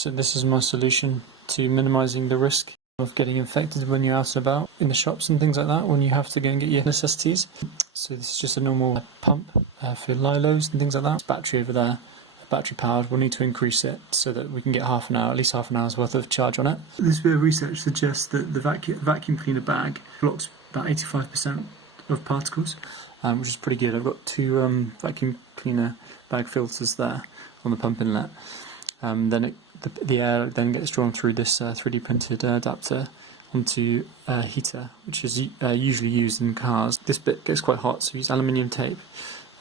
So this is my solution to minimising the risk of getting infected when you're out and about in the shops and things like that, when you have to go and get your necessities. So this is just a normal pump for lilos and things like that. It's battery over there, battery powered. We'll need to increase it so that we can get at least half an hour's worth of charge on it. This bit of research suggests that the vacuum cleaner bag blocks about 85% of particles, which is pretty good. I've got two vacuum cleaner bag filters there on the pump inlet. Then the air then gets drawn through this 3D printed adapter onto a heater, which is usually used in cars. This bit gets quite hot, so we use aluminium tape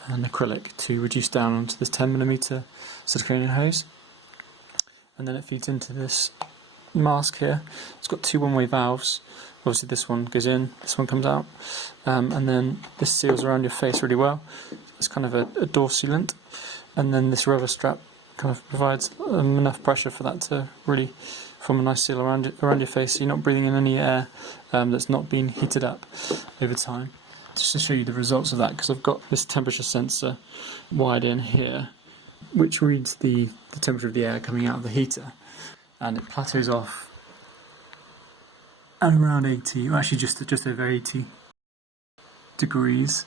and acrylic to reduce down onto this 10mm silicone hose. And then it feeds into this mask here. It's got two one-way valves. Obviously this one goes in, this one comes out, and then this seals around your face really well. It's kind of a door sealant, and then this rubber strap kind of provides enough pressure for that to really form a nice seal around your face, so you're not breathing in any air that's not been heated up over time. Just to show you the results of that, because I've got this temperature sensor wired in here, which reads the temperature of the air coming out of the heater, and it plateaus off at around 80, or actually just over 80 degrees,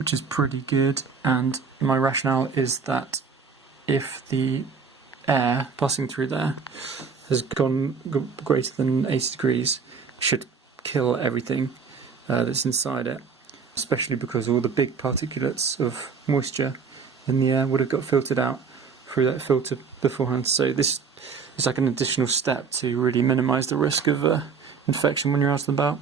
which is pretty good. And my rationale is that if the air passing through there has gone greater than 80 degrees, it should kill everything that's inside it, especially because all the big particulates of moisture in the air would have got filtered out through that filter beforehand. So this is like an additional step to really minimise the risk of infection when you're out and about.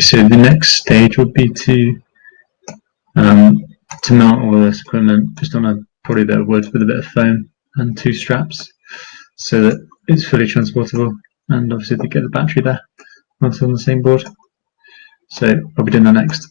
So the next stage would be to mount all this equipment just on probably a bit of wood with a bit of foam and two straps, so that it's fully transportable, and obviously to get the battery there, also on the same board. So I'll be doing that next.